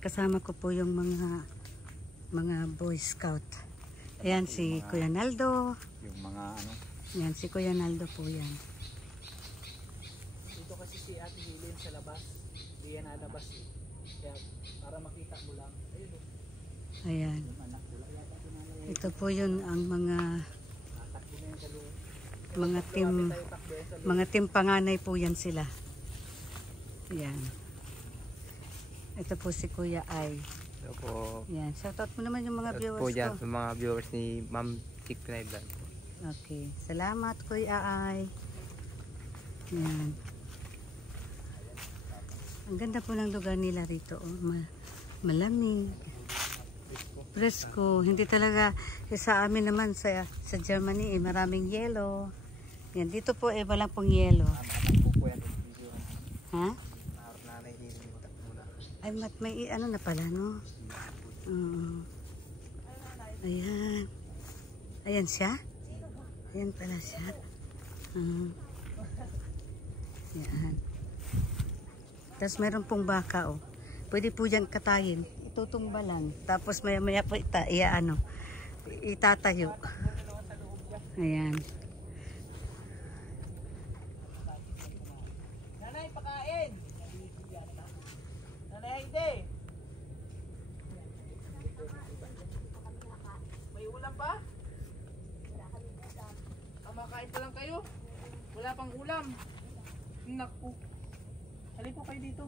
kasama ko po yung mga Boy Scout. Ayan si Kuya Naldo. Yung mga ano. Ayan si Kuya Naldo po yan. Dito kasi si Ate Helen sa labas. Hindi yan nalabas. Kaya para makita mo lang. Ayun o. Ayan. Ito po yun ang mga team panganay po yan sila. Ayan. Ito po si Kuya Ay. Ito po. Ayan. Shoutout mo naman yung mga Ito viewers po dyan, ko. sa mga viewers ni Ma'am Chick Vlog. Okay. Salamat Kuya Ay. Ayan. Ang ganda po ng lugar nila rito. Oh. Malamig. Presko. Hindi talaga sa amin naman sa Germany maraming yelo. Yan, dito po walang pong yelo. Ha? Ay, may ano na pala, no? Ayan. Ayan siya? Ayan pala siya. Ayan. Tapos meron pong baka, oh. Pwede po dyan katayin. Itutumba lang. Tapos maya po itatayo. Ayan. Nanay, pakain! Nanay, hindi! May ulam pa? Makain pa lang kayo? Wala pang ulam. Naku. Halika po kayo dito.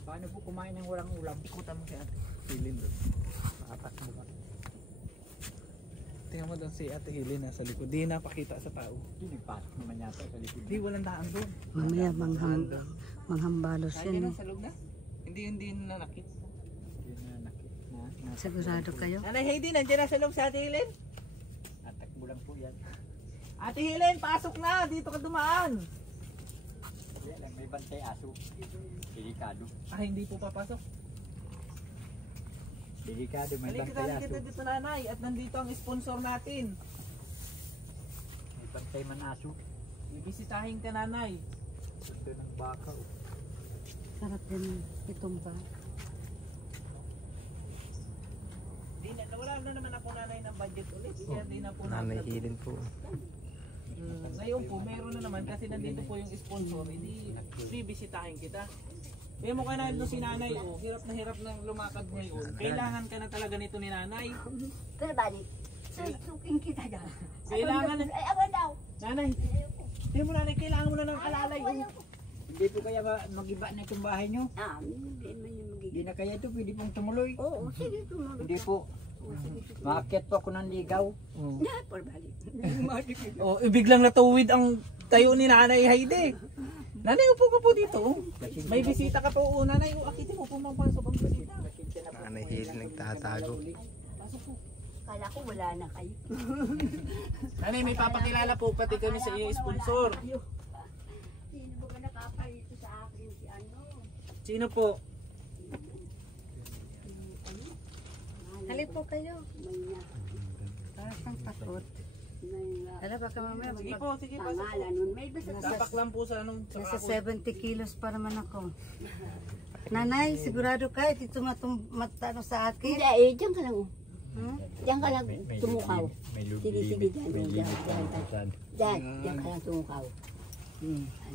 Paano po kumain ng walang ulam? Ikutan mo si Ate. Hilin doon. Maapat mo ba? Tingnan mo doon si Ate Helen nasa likod. Di napakita sa tao. Hindi, pasok naman yata sa likod. Di walang daan doon. Mamaya manghambalos Kaya yun. na sa loob na? Hindi nanakit. Hindi na nakit na. Sigurado kayo? Nanay Heidi, nandiyan na sa loob si Ate Helen. Atakbo lang po yan. Ate Helen, pasok na! Dito ka dumaan! Hindi lang, may bantay aso. Delikado. Ah, hindi po papasok. Delikado, may Halika bantay aso. dito nanay at nandito ang sponsor natin. May bantay man aso. Ibisitahin ka nanay. Ito ng baka. Oh. Sarap yun. Itumba. Wala na naman ako nanay ng budget ulit. Hindi na po Nanay Hilin po. Ngayon po, meron na naman kasi nandito po yung sponsor. Hindi bibisitahin kita. Kaya mo ka na ito si nanay, oh, hirap na hirap ng lumakad ngayon. Kailangan ka na talaga nito ni nanay. Pero balik, susukin kita dyan. Kailangan na. Ay, awan daw. Nanay, hindi mo nanay, kailangan mo na ng alalay. Hindi po kaya mag-iba na itong bahay nyo? Hindi man yung Hindi magiging. na kaya ito, pwede pong tumuloy. Oo, sige, tumunod. Hindi po. Maakyat po ako ng ligaw. Na, pero balik. Oh, biglang natuwid ang tayo ni Nanay Heidi. Nanay, upo ka po dito. Oh. May bisita ka po. Oh, nanay, akitin mo pumapasok ang bisita. Nanay Hilin nagtatago. Pasok po. Kala ko wala na kayo. Nanay, may papakilala po pati kami sa iyo sponsor. Sino ba nakapalito sa akin si ano? Sino po? Halip po kayo. May na, Parang kang takot. may na. Alam, baka mamaya Sige po, sige po. Pangalan nun. May basta Tapak lang po sa anong sa nasa kakot. 70 kilos pa naman ako. Nanay, sigurado ka, dito matano sa akin. Hindi, diyan ka lang. Hmm? Diyan ka lang tumukaw. May Sige, sige, dyan. Diyan ka lang tumukaw.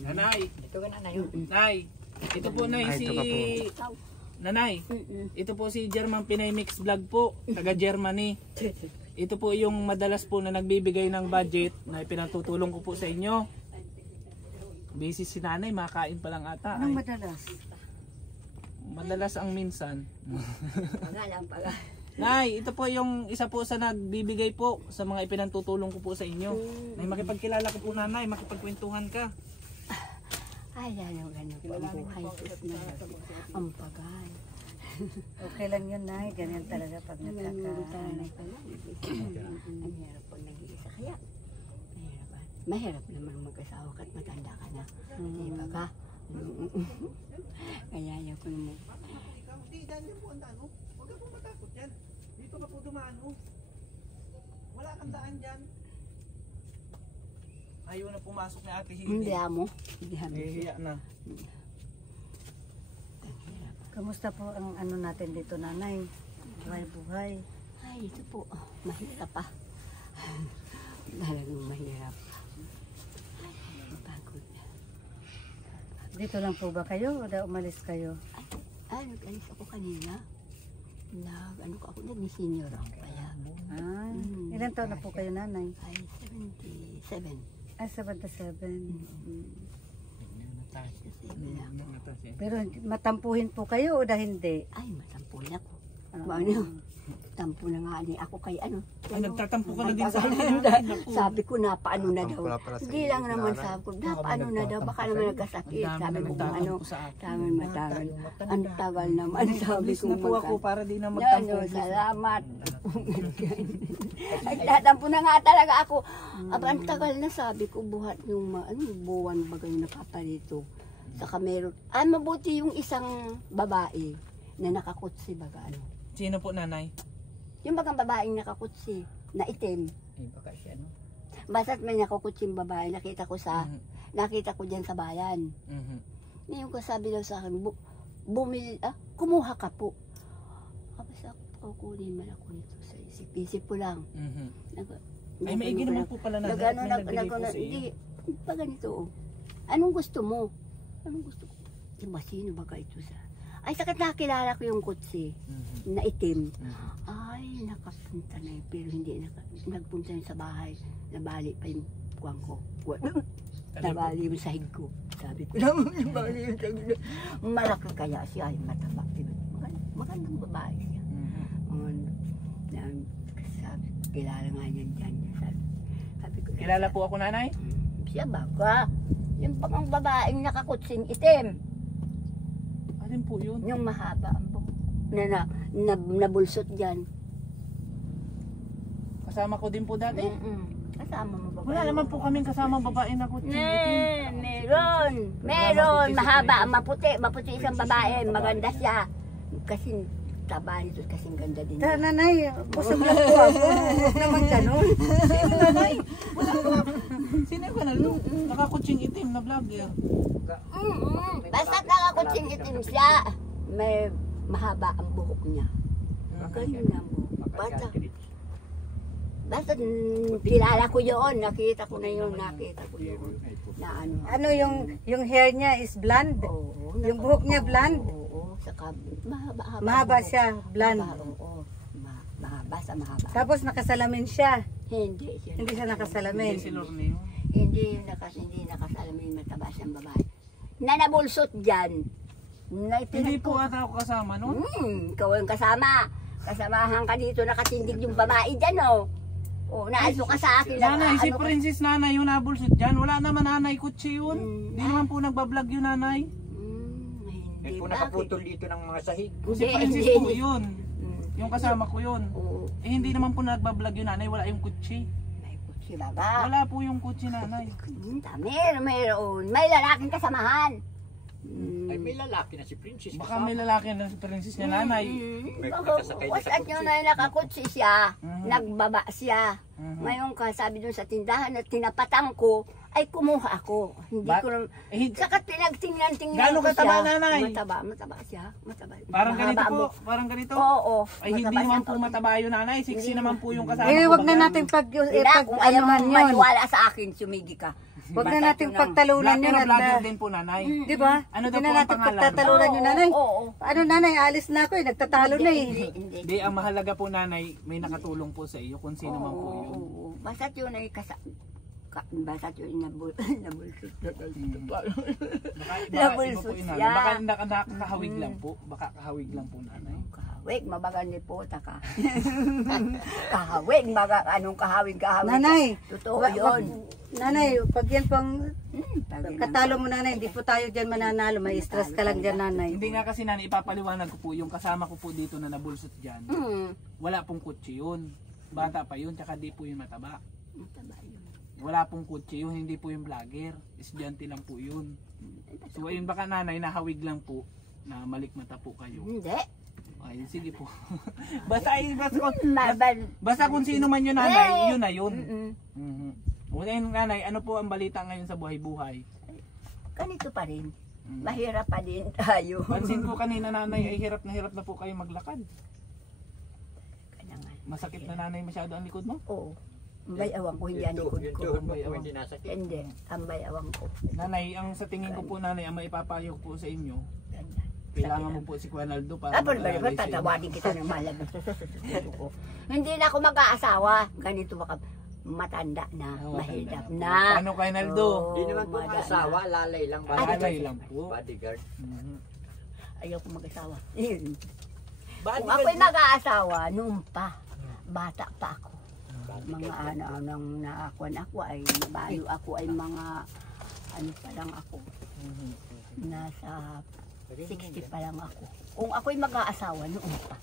Nanay, Ito ka na na Nay, ito po Nay Ay, si ito ka po. Ikaw. Nanay. Ito po si German Pinay Mix Vlog po, taga Germany. Ito po yung madalas po na nagbibigay ng budget na pinatutulong ko po sa inyo. Busy si nanay, makain pa lang ata. Anong Ay, madalas? madalas ang minsan. Pangalan pala. Nay, ito po yung isa po sa nagbibigay po sa mga ipinatutulong ko po sa inyo. Nay, makipagkilala ko po nanay, makipagkwentuhan ka. Ay, ano, gano'n po ang buhay. Ang pagal. Okay lang yun, Nay. Ganyan talaga pag Nanay pa lang. Ang hirap pag nag-iisa. Kaya, mahirap naman mag-asawa ka at matanda ka na. Diba ka? Kaya ayaw ko naman. Hindi, dyan po ang daan. Huwag ka po matakot yan. Dito ka po dumaan. Wala kang daan dyan. Ayaw na pumasok ni Ate Hidi. Hindi mo. Hindi mo. Hihiya na. Kamusta po ang ano natin dito, nanay? Buhay-buhay. Ay, ito po. Mahirap pa. Talagang mahirap. Ay, pagod. Dito lang po ba kayo o umalis kayo? Ay, nag-alis ako kanina. Ano ko ako, nag-senior ako kaya. Ah, ilan taon na po kayo, nanay? Ay, 77. Ah, 77. Pero matampuhin po kayo o dahil hindi? Ay, matampuhin ako. Ano? Tampo na nga ni ako kay ano. Ay, nagtatampo ka na din sa akin. akin. Naku. Sabi ko na paano na daw. Tampo na pala sa Hindi iyo, lang naman nanay. sabi ko, na paano na daw. Baka naman nagkasakit. Ang dami Sabi na ko kung ano. nagtatampo sa akin. Sabi matagal. Ang tagal naman. Sabi Alis ko na po ako para di na Ano, magtampo. salamat. Ay, tatampo na nga talaga ako. Aba, ang tagal na sabi ko, buhat yung buwan bagay na kapalito. Saka meron, mabuti yung isang babae na nakakutsi baga ano. Sino po, nanay? Yung bagang babaeng nakakutsi, na itim. Ay, baka siya, no? Basta't may nakakutsi yung babae, nakita ko dyan sa bayan. Mhm. Ngayon ko sabi daw sa akin, kumuha ka po. Kapag ako, kukunin man ako nito sa isip-isip ko lang. Mhm. Ay, Ay, maigi naman po pala, nanay. At may nagbigay po sa iyo. Hindi, pa ganito. Anong gusto mo? Anong gusto ko? Diba, sino baga ito sa... Ay, sakat nakilala ko yung kutsi Mhm. na itim. Mhm. Ay, nakapunta na yun. Pero hindi nagpunta yun sa bahay. Nabali pa yung kuwang ko. Nabali yung sahig ko. Sabi ko naman, nabali yung sahig ko. Malaki kaya siya. Ay, mataba. Magandang babae siya. Mhm. Sabi ko, kilala nga niyan dyan. Sabi ko, Kilala po ako, nanay? siya baka. Yung pang babaeng nakakutsing itim. Alin po yun? Yung mahaba ang buhok. Nabulsot dyan. Kasama ko din po dati. Kasama mo ba? Wala naman po kaming kasama babae na kutsi. Meron. Mahaba, maputi isang babae, maganda siya. Kasi taba nito, kasing ganda din. Nanay, busog lang po ako. Huwag naman ganun. Sino, nanay? Wala po. Sino ka na, Lu? Nakakutsing itim na vlogger. Basta nakakutsing itim siya, may mahaba ang buhok niya. Ganun lang buhok. Basta kilala ko yun, nakita ko na yun. Na ano. Ano yung hair niya is blonde? Oo. Yung buhok niya blonde? Oo. Saka mahaba. Mahaba siya, blonde. Oo. Mahaba sa mahaba. Tapos nakasalamin siya. Hindi siya. Hindi siya nakasalamin. Hindi si Lorneo. Hindi nakasalamin, mataba siyang babae. Na nabulsot dyan. Hindi po ata ako kasama noon. Ikaw yung kasama. Kasamahan ka dito, nakatindig yung babae dyan, oh. Oh, naaso ka sa akin. Nanay, si ano ka- Princess Nanay yung nabulsot dyan. Wala naman nanay kutsi yun. Hindi naman po nagbablog yun, nanay. May Hindi, po bakit? nakaputol dito ng mga sahig. Si Princess po yun. Yung kasama ko yun. Oo. Eh hindi naman po nagbablog yun, nanay. Wala yung kutsi. May kutsi baga. Wala po yung kutsi, nanay. Meron. May lalaking kasamahan. Ay, may lalaki na si Princess. Baka may lalaki na si Princess niya, nanay. May nakasakay na sa At yun ay nakakutsi siya, nagbaba siya. Mhm. Ngayon ka, sabi dun sa tindahan na tinapatan ko, ay kumuha ako. Hindi Ba- ko na, Eh, hindi- saka pinagtingnan-tingnan Gaano ko kataba, siya. nanay? Mataba siya. Mataba. Parang Mahaba ganito ang po. buhok. Parang ganito. Oo. Ay hindi mataba naman siya. po mataba yun, nanay. Sexy naman po yung kasama Eh, ko. wag na baga. natin pag Kung ayaw mo anuhan yun. maniwala sa akin, sumigi ka. Wag na Basta natin ko lang. pagtalunan yun. Pero At vlogger din po, nanay. di ba? Ano daw Hindi po na ang natin pangalan? pagtatalunan yun, nanay. Oo. Ano, nanay, alis na ako eh. Nagtatalo na eh. Hindi. Di, ang mahalaga po, nanay, may nakatulong po sa iyo kung sino man po yun. Oo. Basta't yun ay basta't yun nabulsot na Baka iba po Nabulsot yun, nanay. siya. Baka nakakahawig lang po. Baka kahawig lang po, nanay. Kahawig, mabagal ni puta ka. Kahawig, anong kahawig. Nanay, Totoo wag- yun. Nanay, pag yan pang Pag- katalo mo, nanay, hindi po tayo dyan mananalo. May stress ka lang dyan, nanay. Hindi nga kasi, nanay, ipapaliwanag ko po yung kasama ko po dito na nabulsot dyan. Wala pong kutsi yun. Bata pa yun, tsaka di po yung mataba. Mataba yun. Wala pong kutsi yun, hindi po yung vlogger. Estudyante lang po yun. So ayun, baka nanay, nahawig lang po na malikmata po kayo. Hindi. Ay, sige po. basta Mabal. kung sino man yun, nanay, yun na yun. Mm-mm. Mhm. Well, ayun, nanay, ano po ang balita ngayon sa buhay-buhay? Ganito pa rin. Mahirap pa din tayo. Pansin ko kanina nanay ay hirap na po kayo maglakad. Kaya nga. Masakit na nanay masyado ang likod mo? Oo. Ambay awang ko, hindi ang likod Yung ko. tuhod mo po hindi nasakit. Hindi, ambay awang ko. Nanay, ang sa tingin ko po nanay, ang maipapayo po sa inyo, Ganyan. kailangan mo po si Kuya Naldo para Tapos ba, mag-aalay sa inyo. tatawarin kita ng malabas sa susunod ko. Hindi na ako mag-aasawa. Ganito baka matanda na, mahirap na. Paano Kuya Naldo? Hindi naman po maga asawa, na. lalay lang. Lalay lang po. Bodyguard. Mhm. Ayaw ko mag-asawa. Yun. Bakit Kung ako'y mag-aasawa, noon pa, bata pa ako. Mga ano, nang naakuan ako ay, bayo ako ay mga, ano pa lang ako, nasa 60 pa lang ako. Kung ako'y mag-aasawa, noon pa.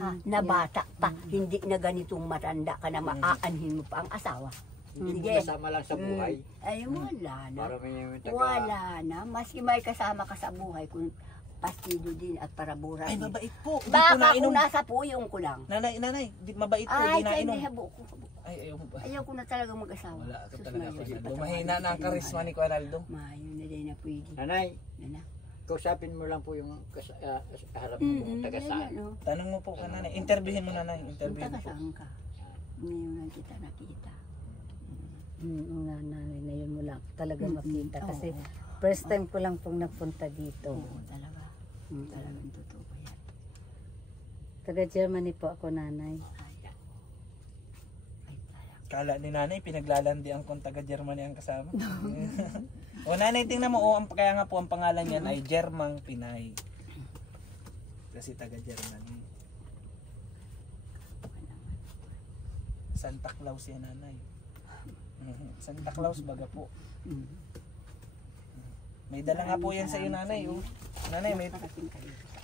Ha, na bata pa, hindi na ganitong matanda ka na maaanhin mo pa ang asawa. Hindi mo Sige. kasama lang sa buhay. Ay, wala na. Para may taga... Wala na. Maski may kasama ka sa buhay, kung pastido din at parabura. Ay, mabait po. Di po Baka nainom. kung nasa puyong ko lang. Nanay, mabait po, Ay, di kaya nainom. may habo ko. Ay, ayaw mo ba? Ayaw ko na talaga mag-asawa. Wala ka Sus, talaga Maria, Kuya Naldo. patawarin Mahina na ang kita karisma ng ni Kuya Naldo. Mayo na din na pwede. Nanay, Yan na. kausapin mo lang po yung harap mo kung taga saan. Yan, oh. Tanong mo po ka nanay. Interviewin mo nanay. Kung Interviewin taga mo po. saan ka? Ngayon lang kita nakita. Nanay, ngayon mo lang talaga makita. Kasi Oo. first time ko lang pong nagpunta dito. Oo, talaga. Talagang totoo ba yan? Taga Germany po ako, nanay. Ay, talaga. Kala ni nanay, pinaglalandi ang kung taga Germany ang kasama. O nanay, tingnan mo. Kaya nga po ang pangalan niyan ay Germang Pinay. Kasi taga Germany. Santa Claus yan nanay. Santa Claus baga po. May dala nga po yan sa iyo nanay. Oh. Nanay, may... Nakarating kayo sa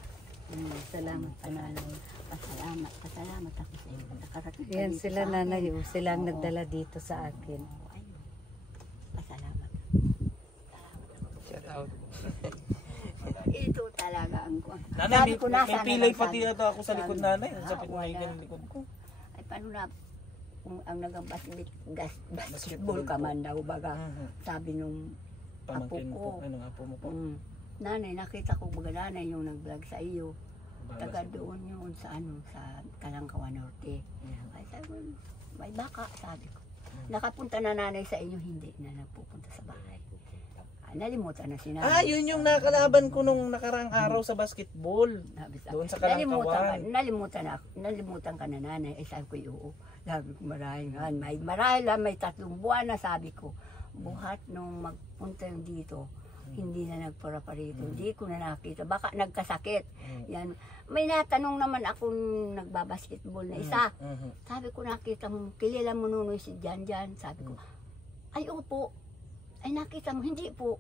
Salamat po, nanay. Pasalamat ako sa iyo. Nakarating Yan kayo sila, sa nanay. akin. Oh. Sila ang Oo. nagdala dito sa akin. Ayun. Pasalamat. Shout out. Ito talaga ang Nanay, Sabi may, ko, may nasaan pilay na pati sabi- ito ako sa likod sabi- nanay. Sa wala. pitmaigan ng likod ko. Ay, paano na, kung ang basketball ka man daw, baga, sabi nung Pamangkin mo Apo ko. po. Anong apo mo po? nanay, nakita ko baga nanay yung nag-vlog sa iyo. Bawas Taga po. doon yun sa ano, sa Kalangkawa Norte. Ay, sabi ko, may baka, sabi ko. Nakapunta na nanay sa inyo, hindi na nagpupunta sa bahay. Nalimutan na si nanay. Ah, yun yung nakalaban ko nung nakaraang araw sa basketball. Sabi sa- Doon sa Kalangkawan. Nalimutan ka na nanay. Eh, sabi ko, oo. Sabi ko, marahil nga. Marahil lang, may 3 buwan na sabi ko. Buhat nung magpunta yung dito, hindi na nagpara pa rito. Hindi ko na nakita. Baka nagkasakit. Yan. May natanong naman akong nagbabasketball na isa. Sabi ko, nakita mo, kilala mo nunoy si Jan. Sabi ko, ay opo. Ay nakita mo, hindi po.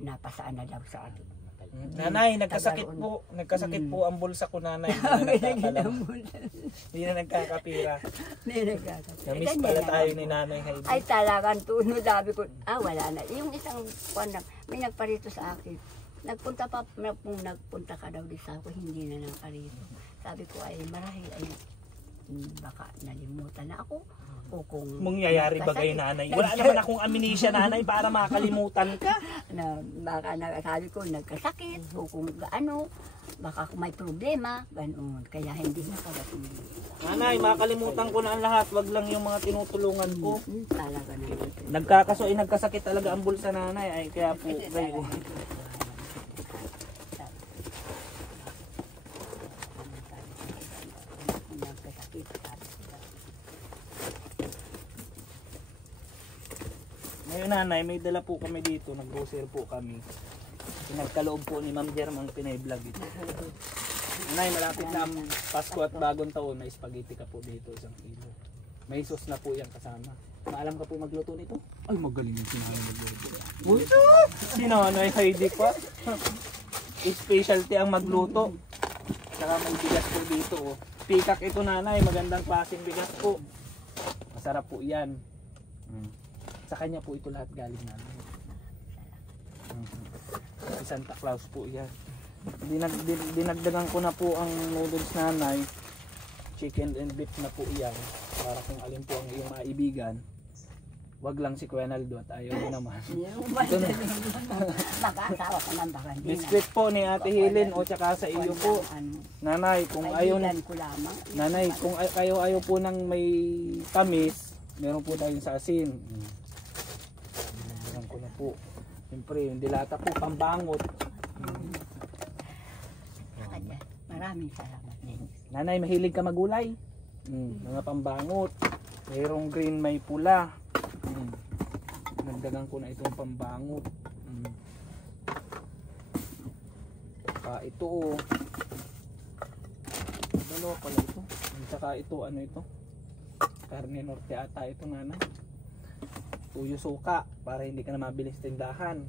Napasaan na daw sa atin. Nanay, nagkasakit po. Nagkasakit po ang bulsa ko nanay. Hindi na nagkakapira. Namiss pala tayo ni nanay Heidi. Ay talagang tunod, sabi ko, wala na. Yung isang buwan na, may nagparito sa akin. Nagpunta ka daw di sa ako, hindi na nagparito. Sabi ko ay marahil ay baka nalimutan na ako. O kung Mangyayari ba kayo nanay? Wala naman akong amnesia nanay para makalimutan ka. Baka sabi ko nagkasakit o kung gaano, baka may problema, ganoon. Kaya hindi na pagating. Nanay, makalimutan ko na ang lahat. Wag lang yung mga tinutulungan ko. Talaga na yun. Nagkasakit talaga ang bulsa nanay. Ay, kaya po kayo. Nagkasakit. Ngayon nanay, may dala po kami dito. Nag-grocery po kami. Pinagkaloob po ni Ma'am Germang Pinay Vlog ito. Nanay, malapit na ang Pasko at bagong taon. May spaghetti ka po dito, 1 kilo. May sauce na po yan kasama. Maalam ka po magluto nito? Ay, magaling yung sinabi magluto. Sino? Ano ay Heidi pa? Specialty ang magluto. Saka may bigas po dito. Oh. Pikak ito nanay, magandang klaseng bigas po. Masarap po yan. Sa kanya po ito lahat galing namin. Si Santa Claus po yan. Dinagdagan ko na po ang noodles nanay. Chicken and beef na po yan. Para kung alin po ang iyong maibigan. Wag lang si Kuya Naldo at ayaw mo naman. Mag-asawa ka ng baka hindi na. Biskwit po ni Ate Helen o tsaka sa iyo po. Nanay, kung ayaw Kaibigan ko lamang. Nanay, kung kayo ayaw po ng may tamis, meron po tayong sa asin. Alam ko na po. Siyempre, yung dilata po, pambangot. Kaya, maraming salamat din. Nanay, mahilig ka magulay. Mga pambangot. Mayroong green, may pula. Nagdagan ko na itong pambangot. Ito oh. Dalawa pala ito. Saka ito, ano ito? Carne Norte ata ito, nanay. Tuyo suka para hindi ka na mabilis tindahan.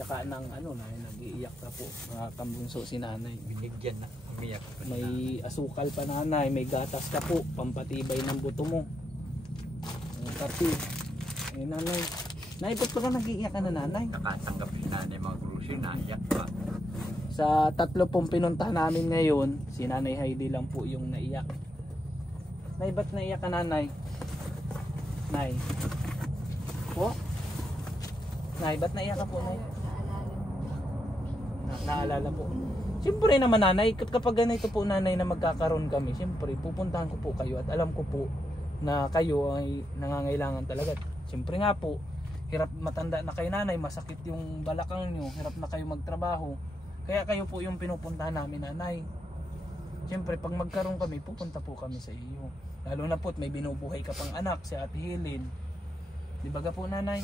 Saka ng ano, nag-iiyak na po. Mga kambunso si nanay. Binigyan na. Umiyak. May asukal pa nanay, may gatas ka po, pampatibay ng buto mo. Kape. Ay nanay. Nay, ba't ka nag-iiyak ka na nanay? Nakatanggap si nanay mga grocery, naiyak pa. Sa 3 pong pinunta namin ngayon, si Nanay Heidi lang po yung naiyak. Nay, ba't naiyak ka nanay? Nay. Po? Nay, ba't naiyak ka po, nay? Naalala po. Siyempre naman nanay, kapag ganito po nanay na magkakaroon kami, siyempre pupuntahan ko po kayo at alam ko po na kayo ay nangangailangan talaga. Siyempre nga po, hirap matanda na kayo nanay, masakit yung balakang nyo, hirap na kayo magtrabaho. Kaya kayo po yung pinupuntahan namin nanay. Siyempre pag magkaroon kami, pupunta po kami sa iyo. Lalo na po may binubuhay ka pang anak, si Ate Helen. Di ba po nanay?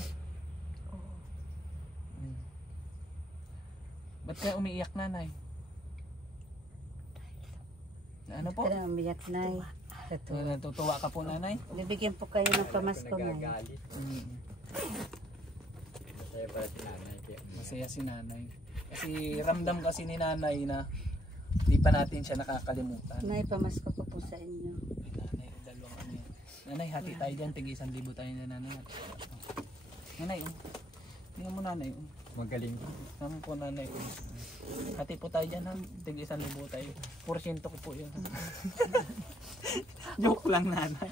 Ba't kaya umiiyak nanay? Ano po? Kaya umiyak, Nay. Natutuwa ka po nanay? Bibigyan po kayo ng pamasko, Nay. Nagagalit. Masaya pala si nanay. Masaya si nanay. Kasi ramdam kasi ni nanay na di pa natin siya nakakalimutan. Nay, pamasko ko po sa inyo. Ay, nanay, dalawang ano yan. Nanay, hati tayo dyan. Tig 1,000 tayo na nanay. Nanay, tingnan mo nanay. Magaling. Naman po nanay. Hati po tayo dyan ha. Tig 1,000 tayo. Porsyento ko po yun. Joke lang nanay.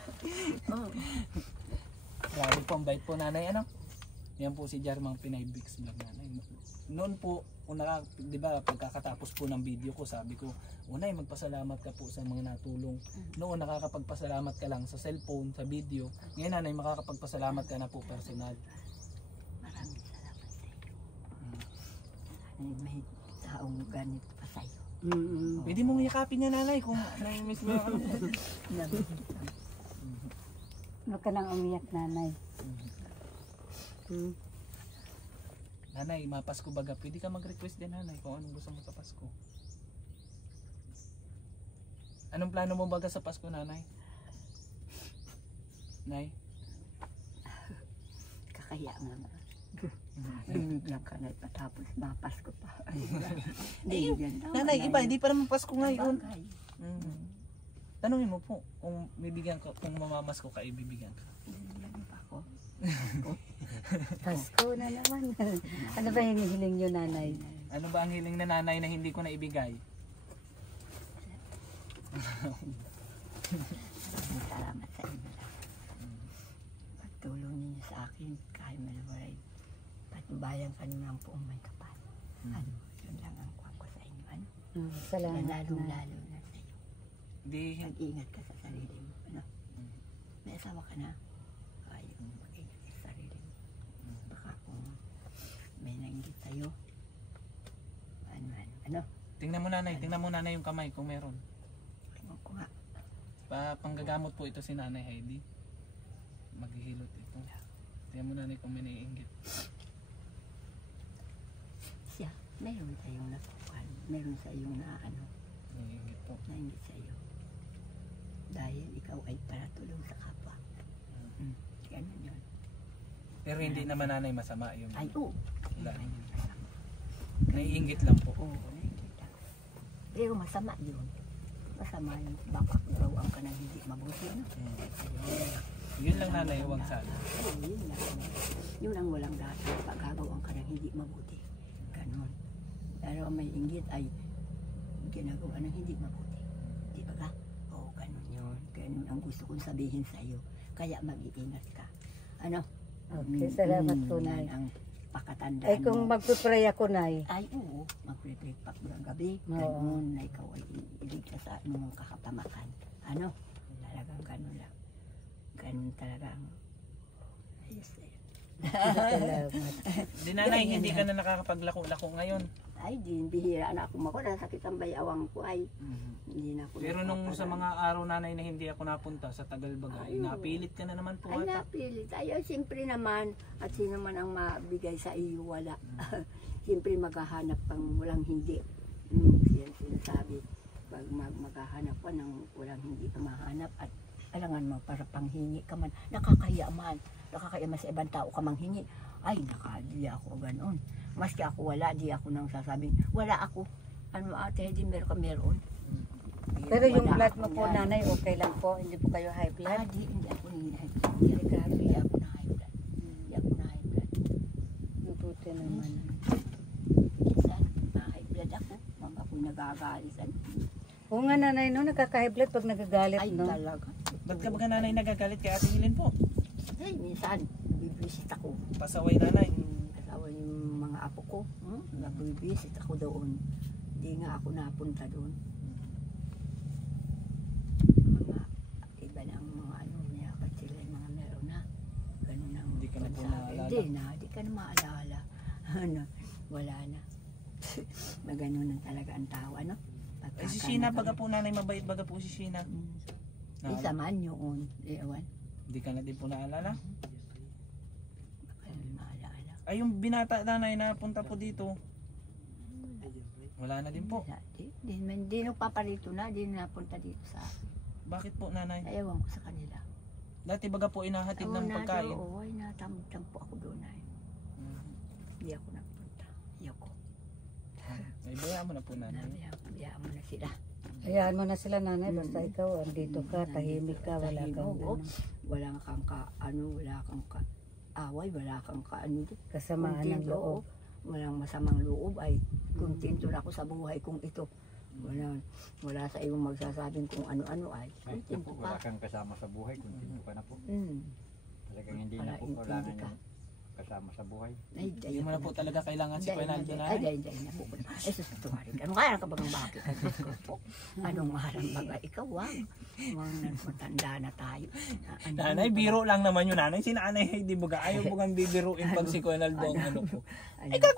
Grabe po, ang bait po nanay. Ano? Yan po si Jarmang Pinay Bix Vlog nanay. Noon po, di ba pagkakatapos po ng video ko, sabi ko, unay magpasalamat ka po sa mga natulong. Noon nakakapagpasalamat ka lang sa cellphone, sa video. Ngayon nanay, makakapagpasalamat ka na po personal. Maraming salamat sa iyo. May taong ganito pa sa iyo. Pwede mong yakapin niya nanay kung nai-miss mo yung Huwag ka nang umiyak, Nanay. Nanay, mapasko baga. Pwede ka mag-request din nanay kung anong gusto mo sa Pasko. Anong plano mo baga sa Pasko nanay? Nay? Kakaya nga nga. Hingig lang ka na patapos mapasko pa. Hindi yan. Nanay, iba, hindi pa naman Pasko ngayon. Bagay. Tanungin mo po kung bibigyan ko, kung mamamas ko ka, ibibigyan ka. Hindi pa ako. Pasko na naman. Ano ba hinihiling nyo, Nanay? Ano ba ang hiling na nanay na hindi ko na ibigay? Salamat sa inyo. Pagtulong ninyo sa akin, kahit malawaray, patnubayan ka nyo ng poong may kapal. Ano, yun lang ang kuha ko sa inyo. Ano? Salamat, Nay. Lalo na sa iyo. Hindi, Mag-ingat ka sa sarili mo. Ano? May asawa ka na. Ayaw mo mag-ingat ka sa sarili mo. Baka kung may nainggit sa'yo, ano? tingnan mo nanay yung kamay kung meron. Ewan ko nga. Panggagamot po ito si Nanay Heidi. Maghihilot ito. Tingnan mo nanay kung may naiinggit. Siya, meron tayong nakukuhan. Meron sa iyo na ano, Naiinggit po. nainggit sa iyo. Dahil ikaw ay para tulong sa kapwa. Ganun yun. Pero hindi naman nanay masama yung Ay, oo. Wala. Naiinggit lang po. Oo, nainggit ako. Pero masama yun. Masama yun. Baka gawang ka na hindi mabuti. No? Yun lang nanay, huwag sana. Oo, yun lang. Yun ang walang dasa. Pagkagawang ka na hindi mabuti. Ganon. Pero ang may inggit ay ginagawa ng hindi mabuti. Di ba ka? Oo, ganon yun. Kaya Ganun ang gusto kong sabihin sa iyo. Kaya mag-iingat ka. Ano? Okay, salamat po, Nay. Yan ang pakatandaan Ay, kung mo. magpipray ako, Nay. Ay, oo. Mag-pray pa ng gabi. Oo. Ganun na ikaw ay iligtas sa anong kakapamakan. Ano? Talagang ganun lang. Ganun talagang. Ayos na yun. Salamat. Di nanay, hindi ka na nakakapaglako-lako ngayon. Ay, bihira na ako mako. Nasakit ang bayawang ko ay. Hindi na ako Pero nung sa nakakaroon. mga araw nanay na hindi ako napunta sa Tagalbaga, ay napilit ka na naman po Ay, ata. napilit. Ay, siyempre naman. At sino man ang mabigay sa iyo, wala. Siyempre maghahanap pang walang hindi. Yan sinasabi. Pag maghahanap ka ng walang hindi ka mahanap at alangan mo para panghingi ka man. Nakakahiya man. Nakakahiya man sa ibang tao ka manghingi. Ay, di ako ganoon. Maski ako wala, di ako nang sasabing, wala ako. Ano ate, di meron ka meron. Pero yung Wala blood mo ako po, yan. Nanay, okay lang po. Hindi po kayo high blood. Hindi ako high blood. Hindi ako na high blood. Hindi ako na high blood. Mabuti naman. Minsan, high blood ako. Mga ako nagagalisan. Oo nga, Nanay, no? Nagkaka-high blood pag nagagalit, Ay, no? talaga. Ba't ka ba nanay nagagalit kay Ate Helen po? Ay, minsan, bibisit ako. Pasaway nanay. Kasama yung mga apo ko. Nabibisit ako doon. Hindi nga ako napunta doon. Mga iba na ang mga ano, niyakat sila yung mga meron na. Ganun ang Hindi ka na po sabi. naalala? Hindi ka na maalala. Ano, wala na. Magano na talaga ang tao, ano? Ay si Sheena, baga po nanay, mabait baga po si Sheena. Isa man yun. Ewan. Hindi ka na din po naalala? Baka yun maalala. Ay yung binata nanay na punta po dito. Wala na din po. Di nagpaparito na. Di napunta dito sa... Bakit po nanay? Ewan ko sa kanila. Dati baga po inahatid ng pagkain. Oo, ay natampo ako doon ay. Hindi ako nagpunta. Ayoko. Ay bayaan mo na po nanay. Nabiyaan mo na sila. Hayaan mo na sila, Nanay. Basta ikaw, andito ka, tahimik ka, wala kang Oo. ano, Wala kang wala kang away, wala kang kasamaan ng loob. Walang masamang loob ay kontento na ako sa buhay kong ito. Wala sa iyong magsasabing kung ano-ano ay Ay, kontento wala ka. kang kasama sa buhay, kung sino ka na po. Talagang hindi na po Para kailangan intindi ka. yung kasama sa buhay. Ay, Hindi mo na po talaga kailangan si Kuya Naldo Ay, nanay. na po. Ay, sus, tuwarin. Ano kaya ka bagang bakit? Ay, sus, ko po. Anong mahalang baga? Ikaw, wag. Wag na matanda na tayo. Nanay, biro lang naman yun nanay. Si nanay, hindi baga ayaw bugang bibiruin pag si Kuya Naldo ang ano po.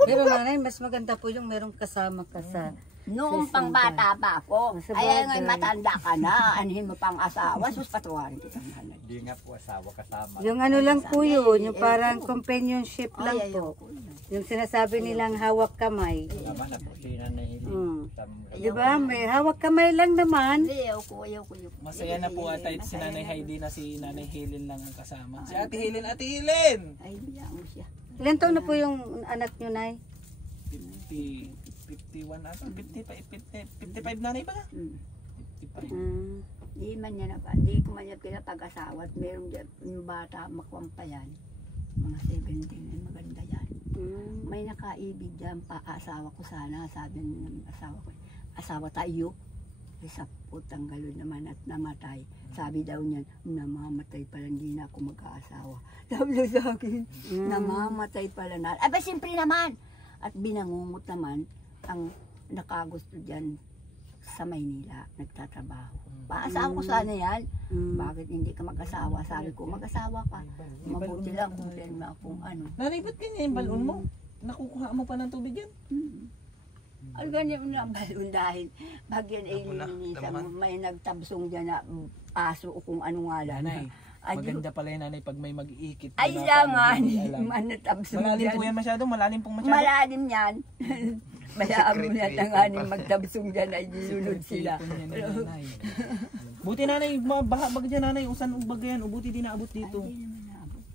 Pero, Nanay, mas maganda po yung merong kasama ka sa... Noong pang bata pa ako, Sa ay bagay. ngayon matanda ka na, anhin mo pang asawa, sus patuwarin kita nanay. Hindi nga po asawa kasama. Yung ano lang po yun, yung parang companionship lang Ay, po. ayoko na. Yung sinasabi nilang hawak kamay. Tama na po sina na hindi. Di ba? May hawak kamay lang naman. Hindi, ayoko. Masaya na po ata si Nanay Heidi na si Nanay Helen lang ang kasama. Si Ate Helen, Ate Helen! Ay, biyaan mo siya. Ilan taon na po yung anak nyo, Nay? 51 ata, 55 nanay ba? 55. Di man niya di ko man niya pinapag-asawa at meron dyan, yung bata, makuwang pa yan. Mga 17, maganda yan. May nakaibig dyan pa, asawa ko sana, sabi ng asawa ko, asawa tayo. Sa putang galon naman at namatay. Sabi daw niyan, namamatay pala, hindi na ako mag-aasawa. Sabi daw sa akin, namamatay pala na. Aba, siyempre naman. At binangungot naman ang nakagusto dyan sa Maynila, nagtatrabaho. Paasawa ko sana yan. Bakit hindi ka mag-asawa? Sabi ko, mag-asawa ka. Mabuti lang kung pirma akong ano. Nanay, ba't ganyan yung balon mo? Nakukuha mo pa ng tubig yan? Ang ganyan na balon dahil pag yan ay lilinisan mo, may nagtabsong dyan na aso o kung ano nga lang. Nanay, Ay, maganda pala yan nanay pag may mag-iikit. ay na siya paano, nga, hindi alam. manatabsong Malalim dyan. po yan masyado, malalim pong masyado. Malalim yan. Bayaan mo yan ang aning magtabsong dyan ay nilunod sila. Yan, nanay. Buti nanay, baha bag dyan nanay, usan ubag yan, ubuti di naabot dito. Ay,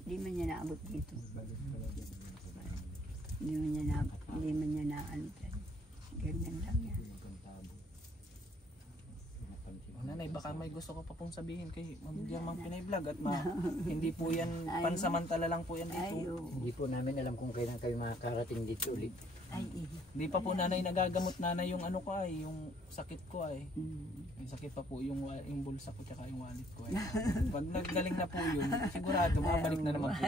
di man niya naabot dito. Hindi man niya naano dyan. Ganyan lang yan. Nanay, baka may gusto ko pa pong sabihin kay Ma'am Germang Pinay Vlog at hindi po yan, pansamantala lang po yan Ay, dito. oo. Hindi po namin alam kung kailan kayo makakarating dito ulit. Ay, Hindi pa po nanay nagagamot nanay yung ano ko ay, yung sakit ko ay. Yung sakit pa po yung bulsa ko tsaka yung wallet ko ay. Pag naggaling na po yun, sigurado makabalik na naman po.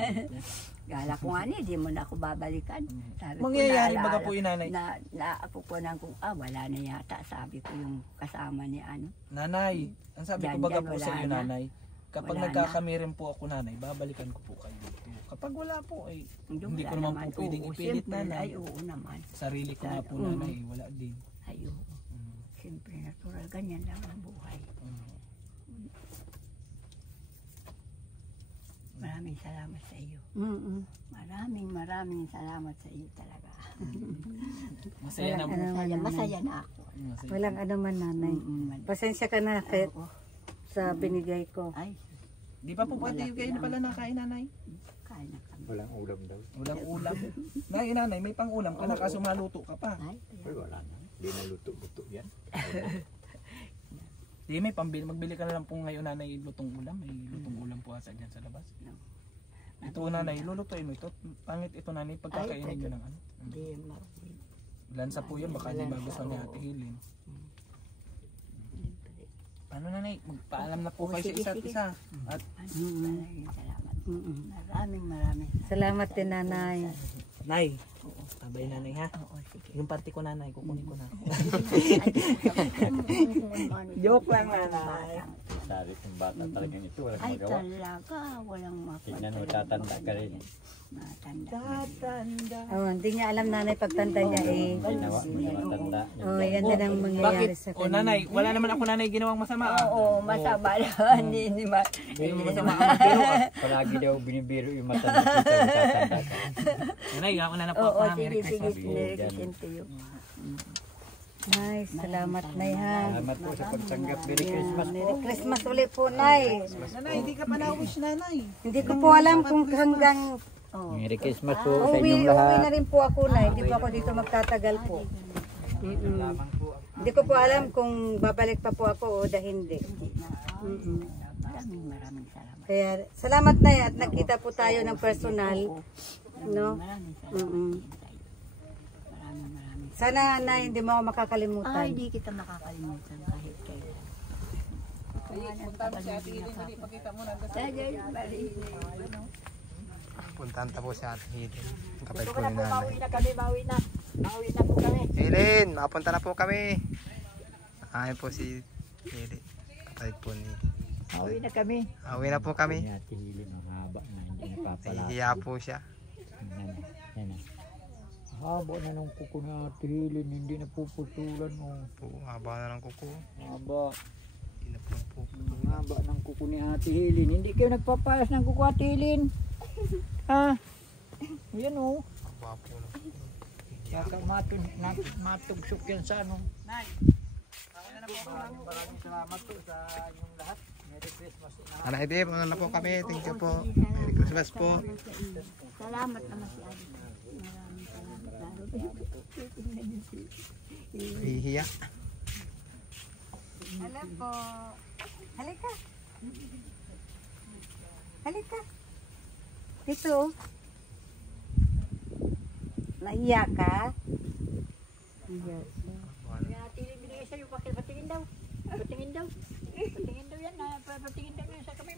Gala ko nga ni, di mo na ako babalikan. Sabi Mangyayari ko, baga po yun nanay. Naapupunan ko, wala na yata, sabi ko yung kasama ni ano. Nanay, ang sabi ko Dyan, baga dyan, po sa wala iyo na. nanay, kapag Wala nagkakamirin po ako nanay, babalikan ko po kayo dito. Kapag wala po ay hindi ko naman po pwedeng ipilit nanay. Ay, oo naman. Sarili ko nga po nanay, wala din. Ay, oo. Siyempre, natural, ganyan lang ang buhay. Maraming salamat sa iyo. Maraming salamat sa iyo talaga. Masaya na po. Masaya na ako. Masaya. Walang ano man nanay. Pasensya ka na kahit sa binigay ko. Ay, Di pa po pati kayo na pala nakain nanay? kain na kami. Walang ulam daw. Walang ulam. Nanay, may pang ulam ka na kaso maluto ka pa. Ay, Ay, wala na. Hindi na luto-luto yan. Di may pambili, magbili ka na lang po ngayon nanay lutong ulam. May lutong ulam po asa dyan sa labas. Ito nanay, lulutuin mo ito. Pangit ito nanay, pagkakainin nyo ng ano. hindi marami. Lansa po yun, baka di magustuhan ni Ate Hilin. Ano nanay, magpaalam na po kayo sa isa't isa. At Maraming salamat. Maraming Salamat din nanay. Nay, tabay nanay ha. Yung party ko nanay, kukunin ko na. Joke lang nanay. Sari kong bata talagang ito. Walang Ay, magawa. talaga, walang Tignan mo, tatanda ka rin. Matanda. Oh, hindi niya alam nanay pagtanda niya eh. Ginawa mo na matanda. Oh, ganda nang mangyayari Bakit? sa O kanya. nanay, wala naman ako nanay ginawang masama. Oo, masama lang. Hindi ma... Hindi mo masama ang magbiro ah. Palagi daw binibiro yung matanda dito. Tatanda ka. Nanay, ako na po Oo, ako. sige, Merry sige. Christmas. Nirikisin to you. Nay, salamat nay ha. Salamat po sa pagtanggap. Merry Christmas po. Merry Christmas ulit po nay. Nanay, hindi ka pa na-wish nanay. Hindi ko po alam kung hanggang Merry Christmas po sa inyong uwi lahat. na rin po ako nay. Hindi po ako dito magtatagal po. Hindi ko po alam kung babalik pa po ako o hindi. Maraming salamat. Kaya salamat nay at nakita po tayo ng personal. No? Maraming salamat. Maraming. Sana nay hindi mo ako Ay, makakalimutan. hindi kita makakalimutan kahit kailan. Punta mo si Ate Hilin, dali, pakita mo na. Puntahan ta po si Ate Hilin. Kapag po ni nanay. Mauwi na kami, mauwi na. Mauwi na po kami. Hilin, makapunta na po kami. Ayun po si Hilin. Kapag po ni. Mauwi na kami. Uwi na po kami. Ate Hilin, ang haba na hindi napapala. Nahihiya po siya. Yan. Haba na ng kuko ni Ate Hilin, hindi na puputulan mo. Po, haba na ng kuko. Haba. Hindi na po puputulan. Ang haba ng kuko ni Ate Hilin. Hindi kayo nagpapalas ng kuko Ate Hilin. Ha? Yan o. Haba po ng kuko. Baka matugsok yan sa ano. Nay, ako na po. Maraming salamat po sa inyong lahat. Merry Christmas. Ana Ede, ano na po kami. Thank you po. Merry Christmas po. Salamat naman si Adi. Maraming salamat. Nahihiya. Hello po. Halika. Halika. Dito. Naiya ka? Iya. Binigay sa'yo, patingin daw. Patingin daw. Patingin daw yan. Patingin daw yan sa kami.